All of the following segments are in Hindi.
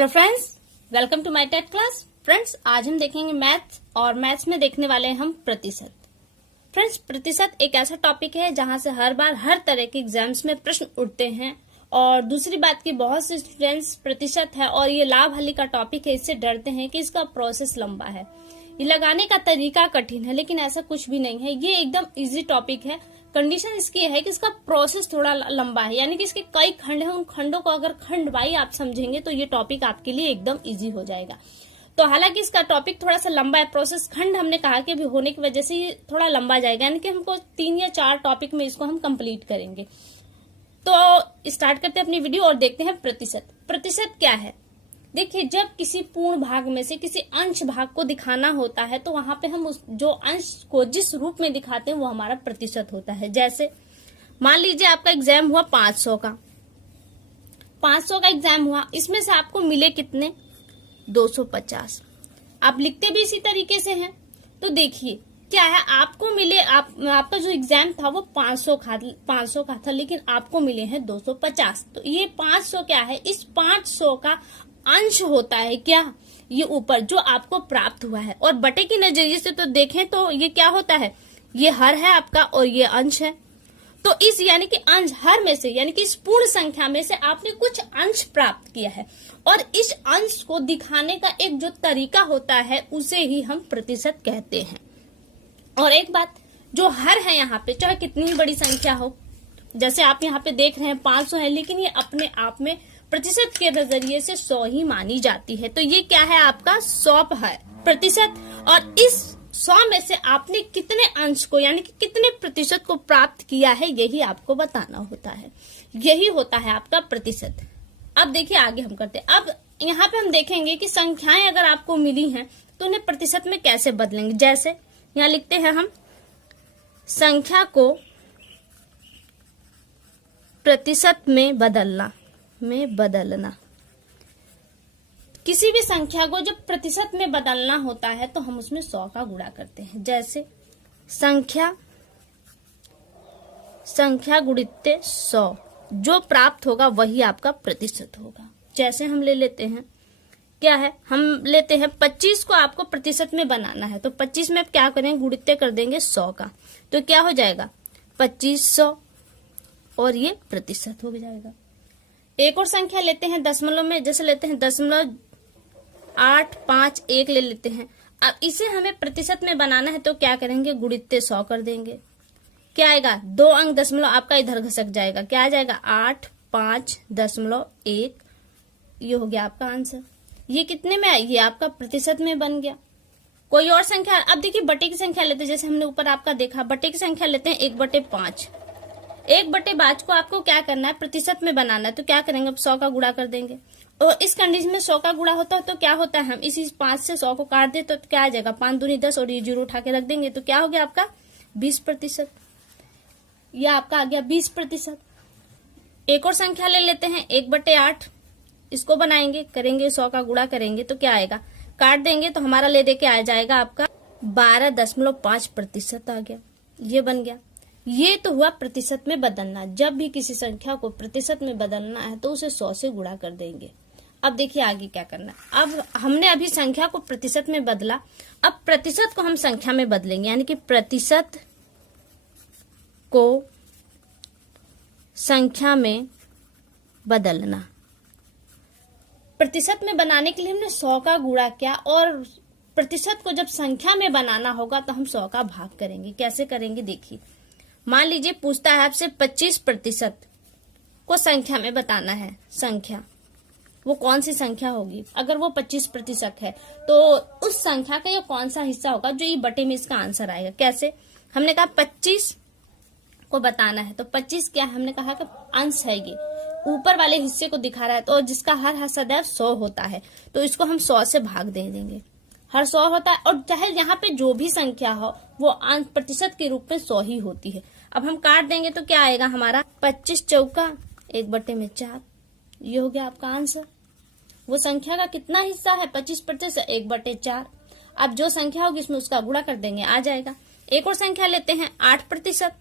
Hello friends, welcome to my TET class. Friends, आज हम देखेंगे मैथ्स और मैथ्स में देखने वाले हैं हम प्रतिशत। फ्रेंड्स, प्रतिशत एक ऐसा टॉपिक है जहां से हर बार हर तरह के एग्जाम्स में प्रश्न उठते हैं। और दूसरी बात की बहुत से स्टूडेंट्स प्रतिशत है और ये लाभ हानि का टॉपिक है, इससे डरते हैं कि इसका प्रोसेस लंबा है, ये लगाने का तरीका कठिन है, लेकिन ऐसा कुछ भी नहीं है। ये एकदम इजी टॉपिक है। कंडीशन इसकी है कि इसका प्रोसेस थोड़ा लंबा है, यानी कि इसके कई खंड हैं। उन खंडों को अगर खंड बाई आप समझेंगे तो ये टॉपिक आपके लिए एकदम इजी हो जाएगा। तो हालांकि इसका टॉपिक थोड़ा सा लंबा है, प्रोसेस खंड हमने कहा कि भी होने की वजह से ये थोड़ा लंबा जाएगा, यानी कि हमको 3 या 4 टॉपिक में इसको हम कंप्लीट करेंगे। तो स्टार्ट करते हैं अपनी वीडियो और देखते हैं प्रतिशत। प्रतिशत क्या है? देखिए, जब किसी पूर्ण भाग में से किसी अंश भाग को दिखाना होता है तो वहां पे हम उस जो अंश को जिस रूप में दिखाते हैं वो हमारा प्रतिशत होता है। जैसे मान लीजिए आपका एग्जाम हुआ 500 का 500 का एग्जाम हुआ, इसमें से आपको मिले कितने? 250। आप लिखते भी इसी तरीके से हैं। तो देखिए क्या है, आपको मिले आपका जो एग्जाम था वो 500 का था, लेकिन आपको मिले हैं 250। तो ये 500 क्या है? इस 500 का अंश होता है क्या? ये ऊपर जो आपको प्राप्त हुआ है। और बटे की नजरिए से तो देखें तो ये क्या होता है? ये हर है आपका और ये अंश है। तो इस यानी कि अंश हर में से, यानी कि इस पूर्ण संख्या में से आपने कुछ अंश प्राप्त किया है, और इस अंश को दिखाने का एक जो तरीका होता है उसे ही हम प्रतिशत कहते हैं। और एक बात, जो हर है यहाँ पे, चाहे कितनी ही बड़ी संख्या हो, जैसे आप यहाँ पे देख रहे हैं 500 है, लेकिन ये अपने आप में प्रतिशत के नजरिए से 100 ही मानी जाती है। तो ये क्या है? आपका 100 है प्रतिशत। और इस 100 में से आपने कितने अंश को, यानी कि कितने प्रतिशत को प्राप्त किया है, यही आपको बताना होता है। यही होता है आपका प्रतिशत। अब देखिए आगे हम करते हैं। अब यहाँ पे हम देखेंगे कि संख्याएं अगर आपको मिली हैं तो उन्हें प्रतिशत में कैसे बदलेंगे। जैसे यहाँ लिखते हैं हम, संख्या को प्रतिशत में बदलना। किसी भी संख्या को जब प्रतिशत में बदलना होता है तो हम उसमें 100 का गुणा करते हैं। जैसे संख्या गुणित 100, जो प्राप्त होगा वही आपका प्रतिशत होगा। जैसे हम ले लेते हैं, क्या है, हम लेते हैं 25 को आपको प्रतिशत में बनाना है, तो 25 में आप क्या करेंगे? गुणित कर देंगे 100 का, तो क्या हो जाएगा? 2500, और ये प्रतिशत हो जाएगा। एक और संख्या लेते हैं दशमलव में, जैसे लेते हैं 0.851 ले लेते हैं। अब इसे हमें प्रतिशत में बनाना है तो क्या करेंगे? गुणित 100 कर देंगे। क्या आएगा? 2 अंक दशमलव आपका इधर घसक जाएगा, क्या आ जाएगा? 85.1। ये हो गया आपका आंसर। ये कितने में आई? ये आपका प्रतिशत में बन गया। कोई और संख्या, अब देखिए बटे की संख्या लेते हैं, जैसे हमने ऊपर आपका देखा, बटे की संख्या लेते हैं 1/5। 1/5 को आपको क्या करना है? प्रतिशत में बनाना है, तो क्या करेंगे? अब 100 का गुणा कर देंगे। और इस कंडीशन में 100 का गुणा होता है तो क्या होता है, हम इसी 5 से 100 को काट दे तो क्या आ जाएगा? 5 दूनी 10, और ये 0 उठा के रख देंगे तो क्या हो गया आपका? 20%। यह आपका आ गया 20%। एक और संख्या ले लेते हैं 1/8, इसको बनाएंगे, करेंगे 100 का गुणा करेंगे तो क्या आएगा? काट देंगे तो हमारा ले दे के आ जाएगा आपका 12.5% आ गया। ये बन गया। ये तो हुआ प्रतिशत में बदलना। जब भी किसी संख्या को प्रतिशत में बदलना है तो उसे 100 से गुणा कर देंगे। अब देखिए आगे क्या करना है। अब हमने अभी संख्या को प्रतिशत में बदला, अब प्रतिशत को हम संख्या में बदलेंगे, यानी कि प्रतिशत को संख्या में बदलना। प्रतिशत में बनाने के लिए हमने 100 का गुणा किया, और प्रतिशत को जब संख्या में बनाना होगा तो हम 100 का भाग करेंगे। कैसे करेंगे? देखिए, मान लीजिए पूछता है आपसे 25% को संख्या में बताना है। संख्या वो कौन सी संख्या होगी? अगर वो 25% है तो उस संख्या का ये कौन सा हिस्सा होगा जो ये बटे में इसका आंसर आएगा। कैसे? हमने कहा 25 को बताना है, तो 25 क्या है? हमने कहा कि अंश है, ये ऊपर वाले हिस्से को दिखा रहा है, तो जिसका हर सदैव 100 होता है, तो इसको हम 100 से भाग दे देंगे। हर 100 होता है, और चाहे यहाँ पे जो भी संख्या हो वो प्रतिशत के रूप में 100 ही होती है। अब हम काट देंगे तो क्या आएगा हमारा? 25 चौका 1/4। ये हो गया आपका आंसर। वो संख्या का कितना हिस्सा है? 25%, 1/4। अब जो संख्या होगी इसमें उसका गुणा कर देंगे, आ जाएगा। एक और संख्या लेते हैं 8%।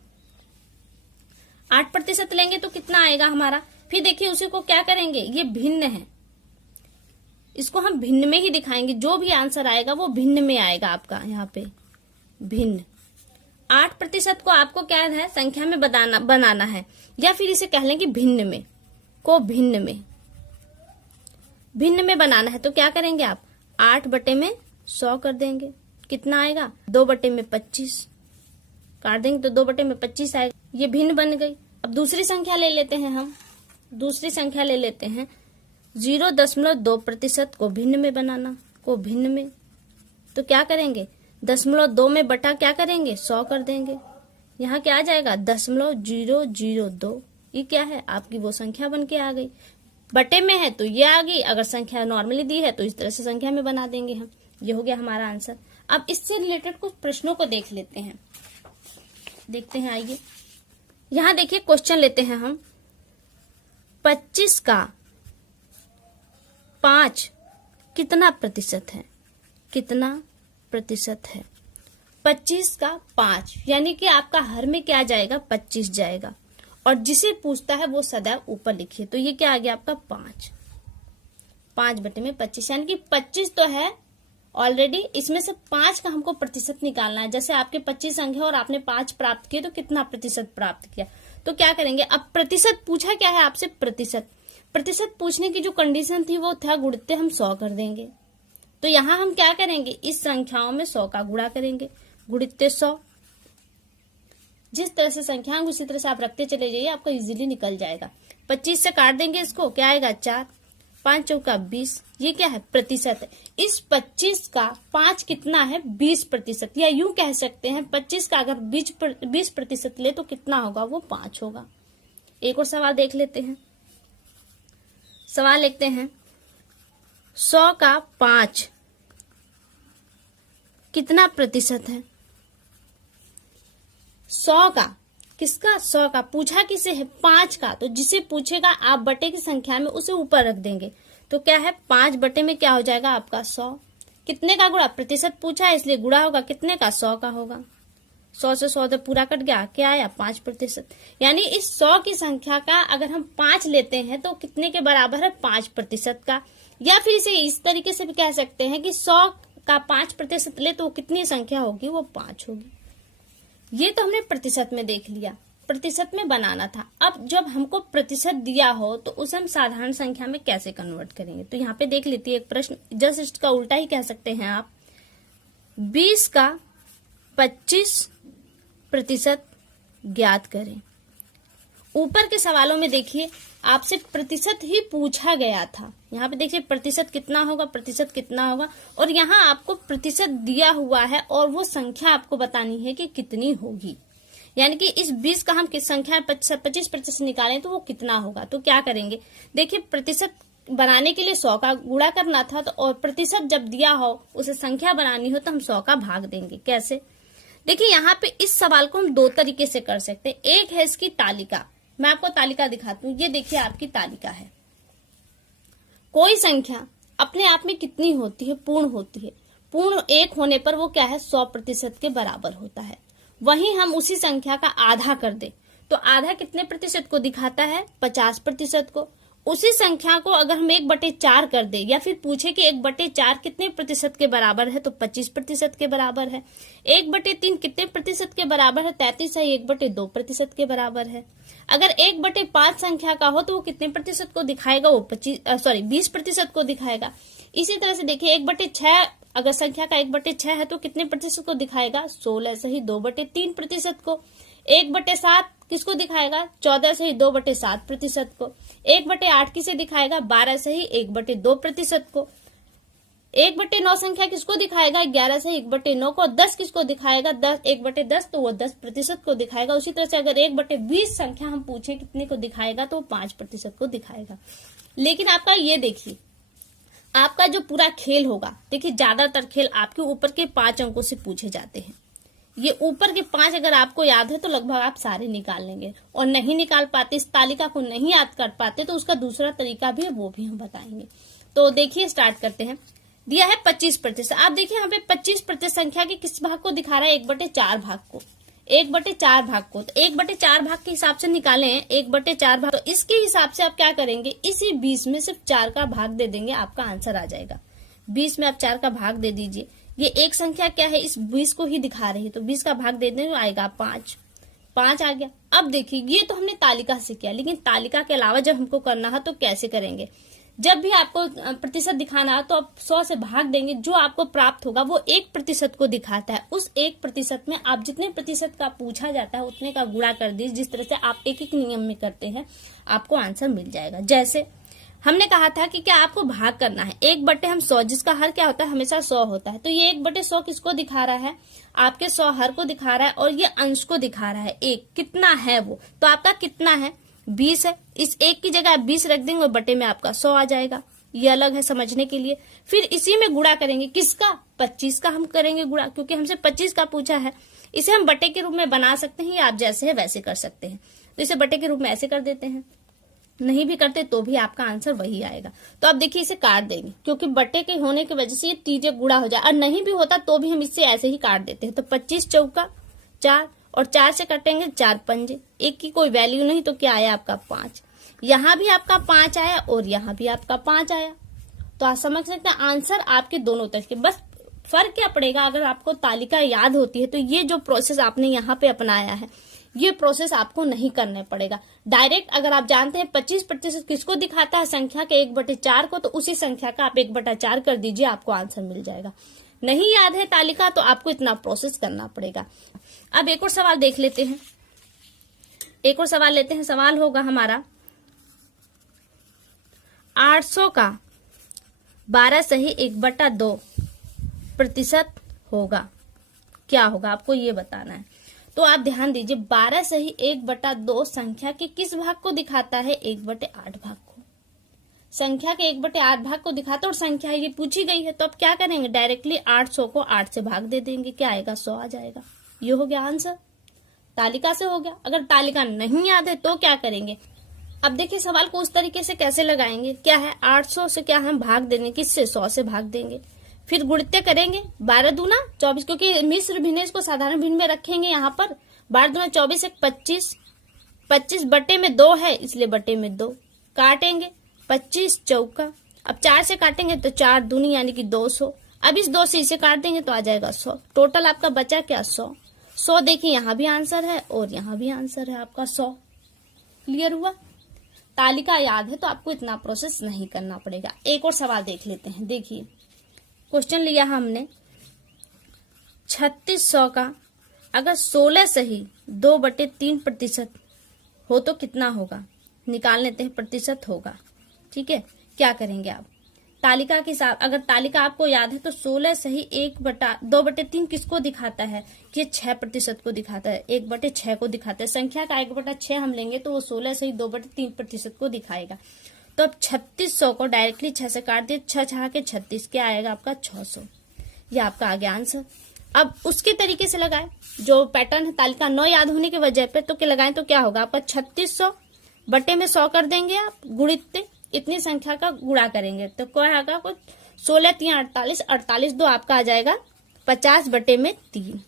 8% लेंगे तो कितना आएगा हमारा? फिर देखिए उसी को क्या करेंगे, ये भिन्न है, इसको हम भिन्न में ही दिखाएंगे, जो भी आंसर आएगा वो भिन्न में आएगा आपका यहाँ पे भिन्न। 8% को आपको क्या है संख्या में बनाना है, या फिर इसे कह लें कि भिन्न में को भिन्न में बनाना है। तो क्या करेंगे आप 8/100 कर देंगे, कितना आएगा 2/25 काट देंगे तो 2/25 आएगा, ये भिन्न बन गई। अब दूसरी संख्या ले लेते हैं हम, दूसरी संख्या ले लेते हैं 0.2% को भिन्न में बनाना, को भिन्न में। तो क्या करेंगे 0.2 में बटा क्या करेंगे 100 कर देंगे, यहाँ क्या आ जाएगा 0.002। ये क्या है आपकी वो संख्या बन के आ गई, बटे में है तो ये आ गई, अगर संख्या नॉर्मली दी है तो इस तरह से संख्या में बना देंगे हम। ये हो गया हमारा आंसर। अब इससे रिलेटेड कुछ प्रश्नों को देख लेते हैं, देखते हैं आइए। यहाँ देखिए क्वेश्चन लेते हैं हम, 25 का 5 कितना प्रतिशत है, कितना प्रतिशत है 25 का 5, यानी कि आपका हर में क्या जाएगा 25 जाएगा, और जिसे पूछता है वो सदैव ऊपर लिखिए। तो ये क्या आ गया आपका 5/25, यानी कि 25 तो है ऑलरेडी, इसमें से 5 का हमको प्रतिशत निकालना है। जैसे आपके 25 अंक है और आपने 5 प्राप्त किए तो कितना प्रतिशत प्राप्त किया। तो क्या करेंगे, अब प्रतिशत पूछा क्या है आपसे, प्रतिशत पूछने की जो कंडीशन थी वो था गुणित हम 100 कर देंगे। तो यहाँ हम क्या करेंगे, इस संख्याओं में 100 का गुणा करेंगे, गुणित 100। जिस तरह से संख्या उसी तरह से आप रखते चले जाइए, आपका इजीली निकल जाएगा। 25 से काट देंगे इसको, क्या आएगा 4, 5 चौका 20, ये क्या है प्रतिशत है। इस 25 का 5 कितना है 20%, या यूं कह सकते हैं 25 का अगर 20% ले तो कितना होगा, वो 5 होगा। एक और सवाल देख लेते हैं, सवाल लिखते हैं 100 का 5 कितना प्रतिशत है। 100 का किसका, 100 का पूछा किसे है 5 का, तो जिसे पूछेगा आप बटे की संख्या में उसे ऊपर रख देंगे। तो क्या है 5 बटे में क्या हो जाएगा आपका 100, कितने का गुणा, प्रतिशत पूछा है इसलिए गुणा होगा कितने का 100 का होगा। 100 से 100 पूरा कट गया, क्या आया 5%। यानी इस 100 की संख्या का अगर हम 5 लेते हैं तो कितने के बराबर है 5% का। या फिर इसे इस तरीके से भी कह सकते हैं कि 100 का 5% ले तो कितनी संख्या होगी, वो 5 होगी। ये तो हमने प्रतिशत में देख लिया, प्रतिशत में बनाना था। अब जब हमको प्रतिशत दिया हो तो उसे हम साधारण संख्या में कैसे कन्वर्ट करेंगे। तो यहाँ पे देख लेती है एक प्रश्न, जस्ट इसका उल्टा ही कह सकते हैं आप, 20 का 25% ज्ञात करें। ऊपर के सवालों में देखिए आपसे प्रतिशत ही पूछा गया था, यहाँ पे देखिए प्रतिशत कितना होगा, प्रतिशत कितना होगा, और यहाँ आपको प्रतिशत दिया हुआ है और वो संख्या आपको बतानी है कि कितनी होगी। यानी कि इस 20 का हम किस संख्या 25% निकालें तो वो कितना होगा। तो क्या करेंगे, देखिए प्रतिशत बनाने के लिए 100 का गुणा करना था, तो और प्रतिशत जब दिया हो उसे संख्या बनानी हो तो हम 100 का भाग देंगे। कैसे, देखिए यहाँ पे इस सवाल को हम 2 तरीके से कर सकते हैं। एक है इसकी तालिका, मैं आपको तालिका दिखाती हूँ। ये देखिए आपकी तालिका है, कोई संख्या अपने आप में कितनी होती है, पूर्ण होती है। पूर्ण 1 होने पर वो क्या है 100% के बराबर होता है। वहीं हम उसी संख्या का आधा कर दे तो आधा कितने प्रतिशत को दिखाता है 50% को। उसी संख्या को अगर हम 1/4 कर दे, या फिर पूछे कि 1/4 कितने प्रतिशत के बराबर है, तो 25% के बराबर है। 1/3 कितने प्रतिशत के बराबर है, 33 है, 1/2% के बराबर है। अगर 1/5 संख्या का हो तो वो कितने प्रतिशत को दिखाएगा, वो 20% को दिखाएगा। इसी तरह से देखिए 1/6 अगर संख्या का 1/6 है तो कितने प्रतिशत को दिखाएगा 16 से ही 2/3% को। 1/7 किसको दिखाएगा 14 से ही 2/7% को। 1/8 किसे दिखाएगा 12 से ही 1/2% को। 1/9 संख्या किसको दिखाएगा 11 से 1/9 को। 10 किसको दिखाएगा 1/10 तो वो 10% को दिखाएगा। उसी तरह से अगर 1/20 संख्या हम पूछे कितने को दिखाएगा तो 5% को दिखाएगा। लेकिन आपका ये देखिए आपका जो पूरा खेल होगा, देखिए ज्यादातर खेल आपके ऊपर के 5 अंकों से पूछे जाते हैं। ये ऊपर के 5 अगर आपको याद है तो लगभग आप सारे निकाल लेंगे, और नहीं निकाल पाते, इस तालिका को नहीं याद कर पाते तो उसका दूसरा तरीका भी है, वो भी हम बताएंगे। तो देखिए स्टार्ट करते हैं। दिया है 25%। आप देखिए यहाँ पे 25% संख्या के किस भाग को दिखा रहा है 1/4 भाग को। 1/4 भाग को, तो 1/4 भाग के हिसाब से निकाले हैं 1/4 भाग, तो इसके हिसाब से आप क्या करेंगे, इसी 20 में सिर्फ 4 का भाग दे देंगे, आपका आंसर आ जाएगा। 20 में आप 4 का भाग दे दीजिए। ये एक संख्या क्या है, इस 20 को ही दिखा रही है, तो 20 का भाग दे देंगे, आएगा 5 आ गया। अब देखिए ये तो हमने तालिका से किया, लेकिन तालिका के अलावा जब हमको करना है तो कैसे करेंगे। जब भी आपको प्रतिशत दिखाना है तो आप 100 से भाग देंगे, जो आपको प्राप्त होगा वो 1% को दिखाता है। उस 1% में आप जितने प्रतिशत का पूछा जाता है उतने का गुणा कर दीजिए। जिस तरह से आप एक एक नियम में करते हैं आपको आंसर मिल जाएगा। जैसे हमने कहा था कि क्या आपको भाग करना है 1/100, जिसका हर क्या होता है, हमेशा 100 होता है। तो ये 1/100 किसको दिखा रहा है, आपके 100 हर को दिखा रहा है, और ये अंश को दिखा रहा है। एक कितना है वो, तो आपका कितना है, 20 है। इस एक की जगह आप 20 रख देंगे और बटे में आपका 100 आ जाएगा। ये अलग है समझने के लिए। फिर इसी में गुणा करेंगे, किसका, 25 का हम करेंगे गुणा, क्योंकि हमसे 25 का पूछा है। इसे हम बटे के रूप में बना सकते हैं, या आप जैसे है वैसे कर सकते हैं। तो इसे बटे के रूप में ऐसे कर देते हैं, नहीं भी करते तो भी आपका आंसर वही आएगा। तो अब देखिए इसे काट देंगे, क्योंकि बटे के होने की वजह से ये तीजे गुणा हो जाए, और नहीं भी होता तो भी हम इससे ऐसे ही काट देते हैं। तो 25 चौका 4, और 4 से काटेंगे 4 पंजे, एक की कोई वैल्यू नहीं, तो क्या आया आपका 5। यहाँ भी आपका 5 आया और यहाँ भी आपका 5 आया। तो आप समझ सकते हैं आंसर आपके दोनों तरफ के। बस फर्क क्या पड़ेगा, अगर आपको तालिका याद होती है तो ये जो प्रोसेस आपने यहाँ पे अपनाया है ये प्रोसेस आपको नहीं करने पड़ेगा। डायरेक्ट अगर आप जानते हैं 25% किसको दिखाता है, संख्या के 1/4 को, तो उसी संख्या का आप 1/4 कर दीजिए, आपको आंसर मिल जाएगा। नहीं याद है तालिका तो आपको इतना प्रोसेस करना पड़ेगा। अब एक और सवाल देख लेते हैं, एक और सवाल लेते हैं। सवाल होगा हमारा 800 का 12 सही 1/2% होगा, क्या होगा आपको ये बताना है। तो आप ध्यान दीजिए, 12 सही 1/2 संख्या के किस भाग को दिखाता है, 1/8 भाग को। संख्या के 1/8 भाग को दिखाता है, और संख्या ये पूछी गई है, तो अब क्या करेंगे, डायरेक्टली 800 को 8 से भाग दे देंगे, क्या आएगा, 100 आ जाएगा। ये हो गया आंसर, तालिका से हो गया। अगर तालिका नहीं याद है तो क्या करेंगे। अब देखिए सवाल को उस तरीके से कैसे लगाएंगे, क्या है 800 से क्या हम भाग देंगे, किससे, 100 से भाग देंगे। फिर गुणित करेंगे, 12 दूना 24, क्योंकि मिश्र भिन्न इसको साधारण भिन्न में रखेंगे। यहाँ पर 12 दूना 24, 25, 25 बटे में 2 है इसलिए बटे में 2 काटेंगे, 25 चौका। अब 4 से काटेंगे तो 4 दूनी यानी कि 200। अब इस 2 से इसे काट देंगे तो आ जाएगा 100। टोटल आपका बचा क्या, 100। 100 देखिए यहाँ भी आंसर है और यहाँ भी आंसर है आपका 100। क्लियर हुआ। तालिका याद है तो आपको इतना प्रोसेस नहीं करना पड़ेगा। एक और सवाल देख लेते हैं। देखिए क्वेश्चन लिया हमने 3600 का अगर 16 सही 2/3% हो तो कितना होगा, निकाल लेते हैं। प्रतिशत होगा, ठीक है। क्या करेंगे आप, तालिका के साथ, अगर तालिका आपको याद है तो 16 सही 1/2/3 किसको दिखाता है, ये 6% को दिखाता है, 1/6 को दिखाता है। संख्या का 1/6 हम लेंगे तो वो 16 सही 2/3% को दिखाएगा। तो अब 3600 को डायरेक्टली 6 से काट दिए, 6 6 के 36, क्या आएगा आपका 600। ये आपका आ गया आंसर। अब उसके तरीके से लगाए जो पैटर्न है तालिका न याद होने की वजह पे, तो क्या लगाएं तो क्या होगा आपका 3600 बटे में 100 कर देंगे आप, गुणित इतनी संख्या का गुणा करेंगे तो क्या होगा कुछ 16 3 48, 48 2 आपका आ जाएगा 50 बटे में 3।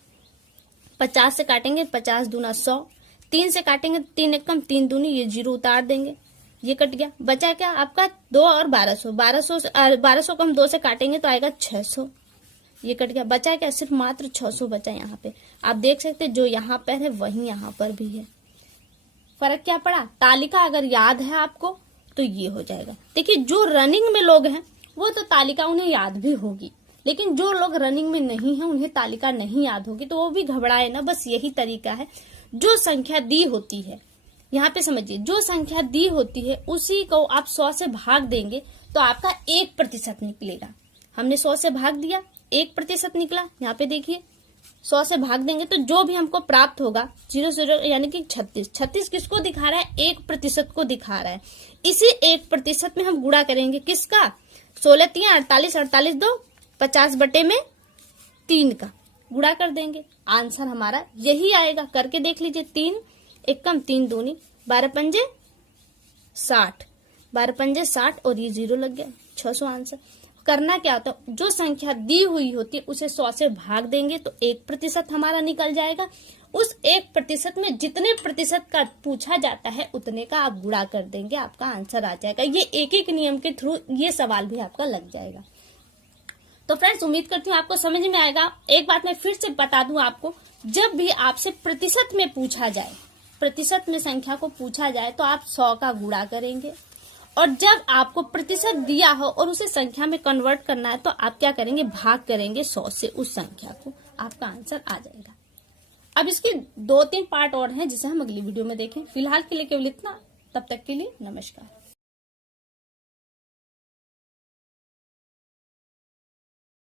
50 से काटेंगे 50 दूना 100, 3 से काटेंगे 3 एक कम 3 दूनी, ये 0 उतार देंगे, ये कट गया। बचा क्या आपका 2 और 1200 को हम 2 से काटेंगे तो आएगा 600, ये कट गया। बचा क्या, सिर्फ मात्र 600 बचा। यहाँ पे आप देख सकते जो यहाँ पर है वही यहाँ पर भी है। फर्क क्या पड़ा, तालिका अगर याद है आपको तो ये हो जाएगा। देखिए जो रनिंग में लोग हैं वो तो तालिका उन्हें याद भी होगी, लेकिन जो लोग रनिंग में नहीं है उन्हें तालिका नहीं याद होगी, तो वो भी घबराए ना। बस यही तरीका है, जो संख्या दी होती है, यहाँ पे समझिए, जो संख्या दी होती है उसी को आप 100 से भाग देंगे तो आपका 1% निकलेगा। हमने 100 से भाग दिया, 1% निकला। यहाँ पे देखिए 100 से भाग देंगे तो जो भी हमको प्राप्त होगा 0 यानी कि 36 किसको दिखा रहा है, 1% को दिखा रहा है। इसी 1% में हम गुणा करेंगे किसका, 16 3 48, 48 2 50 बटे में 3 का गुणा कर देंगे, आंसर हमारा यही आएगा। करके देख लीजिए, 3 एक कम 3 दूनी 12 पंजे 60, 12 पंजे 60 और ये 0 लग गया, 600 आंसर करना क्या होता है, जो संख्या दी हुई होती है उसे 100 से भाग देंगे तो 1% हमारा निकल जाएगा। उस 1% में जितने प्रतिशत का पूछा जाता है उतने का आप गुणा कर देंगे, आपका आंसर आ जाएगा। ये एक एक नियम के थ्रू ये सवाल भी आपका लग जाएगा। तो फ्रेंड्स, उम्मीद करती हूँ आपको समझ में आएगा। एक बात मैं फिर से बता दूं आपको, जब भी आपसे प्रतिशत में पूछा जाए, प्रतिशत में संख्या को पूछा जाए तो आप 100 का गुणा करेंगे, और जब आपको प्रतिशत दिया हो और उसे संख्या में कन्वर्ट करना है तो आप क्या करेंगे, भाग करेंगे 100 से उस संख्या को, आपका आंसर आ जाएगा। अब इसके 2-3 पार्ट और हैं जिसे हम अगली वीडियो में देखें। फिलहाल के लिए केवल इतना, तब तक के लिए नमस्कार।